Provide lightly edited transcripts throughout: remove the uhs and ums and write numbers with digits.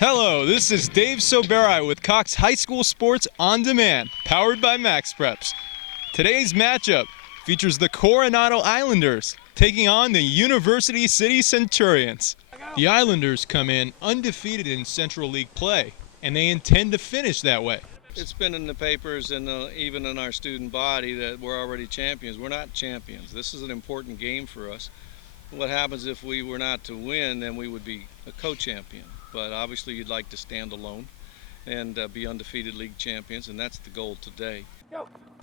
Hello, this is Dave Soberi with Cox High School Sports On Demand, powered by Max Preps. Today's matchup features the Coronado Islanders taking on the University City Centurions. The Islanders come in undefeated in Central League play, and they intend to finish that way. It's been in the papers and even in our student body that we're already champions. We're not champions. This is an important game for us. What happens if we were not to win, then we would be a co-champion. But obviously you'd like to stand alone and be undefeated league champions, and that's the goal today.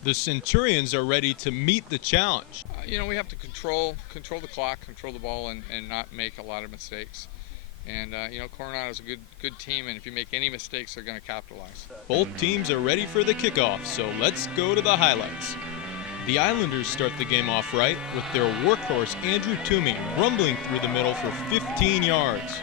The Centurions are ready to meet the challenge. We have to control the clock, control the ball, and not make a lot of mistakes. And Coronado's a good team, and if you make any mistakes, they're going to capitalize. Both teams are ready for the kickoff, so let's go to the highlights. The Islanders start the game off right with their workhorse Andrew Toomey rumbling through the middle for 15 yards,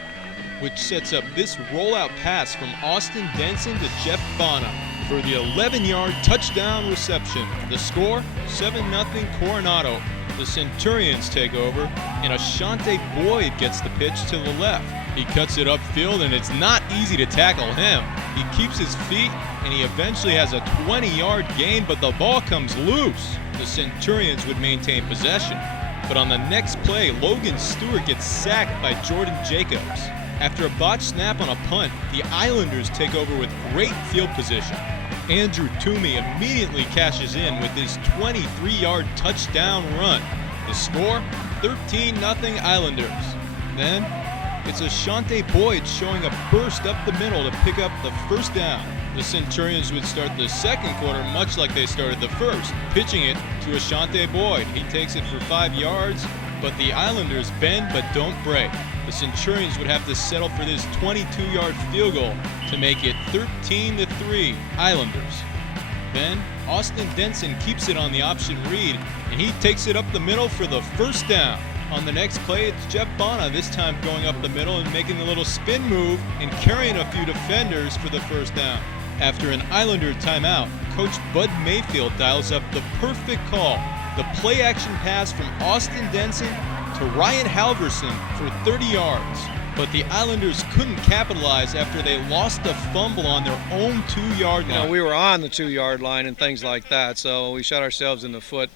which sets up this rollout pass from Austin Denson to Jeff Bona for the 11-yard touchdown reception. The score, 7-0 Coronado. The Centurions take over, and Ashante Boyd gets the pitch to the left. He cuts it upfield, and it's not easy to tackle him. He keeps his feet, and he eventually has a 20-yard gain, but the ball comes loose. The Centurions would maintain possession, but on the next play, Logan Stewart gets sacked by Jordan Jacobs. After a botched snap on a punt, the Islanders take over with great field position. Andrew Toomey immediately cashes in with his 23-yard touchdown run. The score, 13-0 Islanders. Then, it's Ashante Boyd showing a burst up the middle to pick up the first down. The Centurions would start the second quarter much like they started the first, pitching it to Ashante Boyd. He takes it for 5 yards, but the Islanders bend but don't break. The Centurions would have to settle for this 22-yard field goal to make it 13-3 Islanders. Then, Austin Denson keeps it on the option read, and he takes it up the middle for the first down. On the next play, it's Jeff Bona, this time going up the middle and making a little spin move and carrying a few defenders for the first down. After an Islander timeout, Coach Bud Mayfield dials up the perfect call, the play-action pass from Austin Denson to Ryan Halverson for 30 yards. But the Islanders couldn't capitalize after they lost a fumble on their own 2-yard line. We were on the 2-yard line and things like that, so we shot ourselves in the foot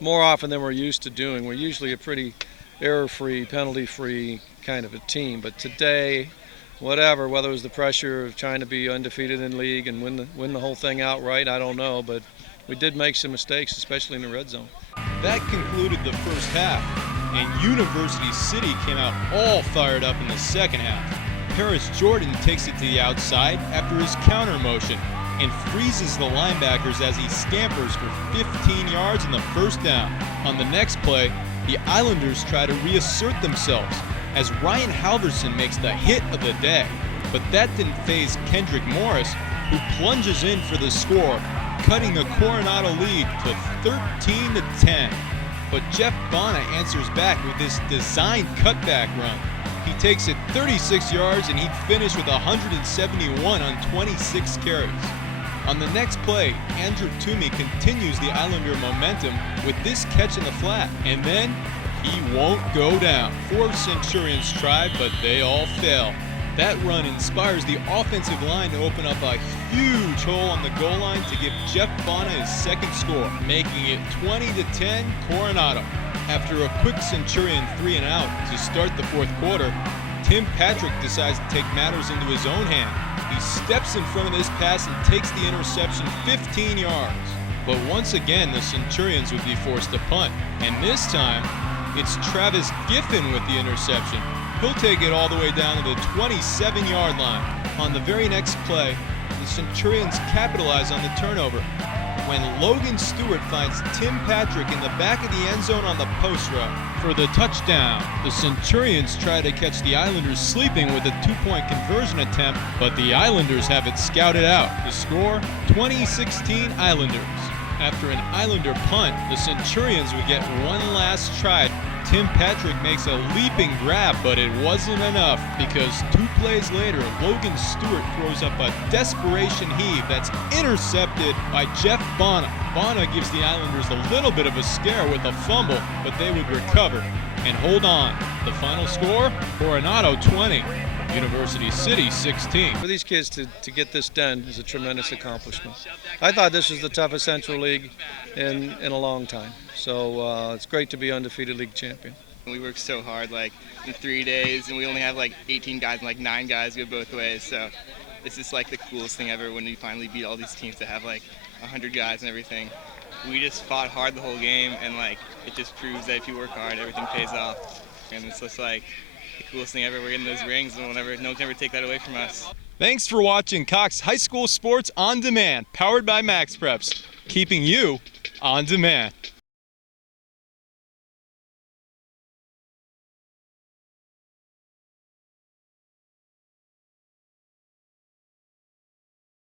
more often than we're used to doing. We're usually a pretty error-free, penalty-free kind of a team, but today, whether it was the pressure of trying to be undefeated in league and win the whole thing outright, I don't know, but we did make some mistakes, especially in the red zone. That concluded the first half, and University City came out all fired up in the second half. Parris Jordan takes it to the outside after his counter motion and freezes the linebackers as he scampers for 15 yards in the first down. On the next play, the Islanders try to reassert themselves as Ryan Halverson makes the hit of the day. But that didn't faze Kendrick Morris, who plunges in for the score, cutting the Coronado lead to 13-10. But Jeff Bona answers back with this designed cutback run. He takes it 36 yards and he'd finish with 171 on 26 carries. On the next play, Andrew Toomey continues the Islander momentum with this catch in the flat. And then, he won't go down. 4 Centurions tried, but they all fail. That run inspires the offensive line to open up a huge hole on the goal line to give Jeff Bona his second score, making it 20-10 Coronado. After a quick Centurion 3-and-out to start the fourth quarter, Tim Patrick decides to take matters into his own hand. He steps in front of this pass and takes the interception 15 yards. But once again, the Centurions would be forced to punt. And this time, it's Travis Giffen with the interception. He'll take it all the way down to the 27-yard line. On the very next play, the Centurions capitalize on the turnover when Logan Stewart finds Tim Patrick in the back of the end zone on the post route for the touchdown. The Centurions try to catch the Islanders sleeping with a 2-point conversion attempt, but the Islanders have it scouted out. The score, 2016 Islanders. After an Islander punt, the Centurions would get one last try. Tim Patrick makes a leaping grab, but it wasn't enough because 2 plays later, Logan Stewart throws up a desperation heave that's intercepted by Jeff Bona. Bona gives the Islanders a little bit of a scare with a fumble, but they would recover and hold on. The final score, Coronado 20, University City 16. For these kids to get this done is a tremendous accomplishment. I thought this was the toughest Central League in a long time. So it's great to be undefeated league champion. We worked so hard, like in 3 days, and we only have like 18 guys and like 9 guys go both ways. So it's just like the coolest thing ever when we finally beat all these teams that have like 100 guys and everything. We just fought hard the whole game, and like it just proves that if you work hard, everything pays off. And it's just like the coolest thing ever. We're getting those rings, and no one can ever take that away from us. Thanks for watching Cox High School Sports on Demand, powered by Max Preps, keeping you on demand.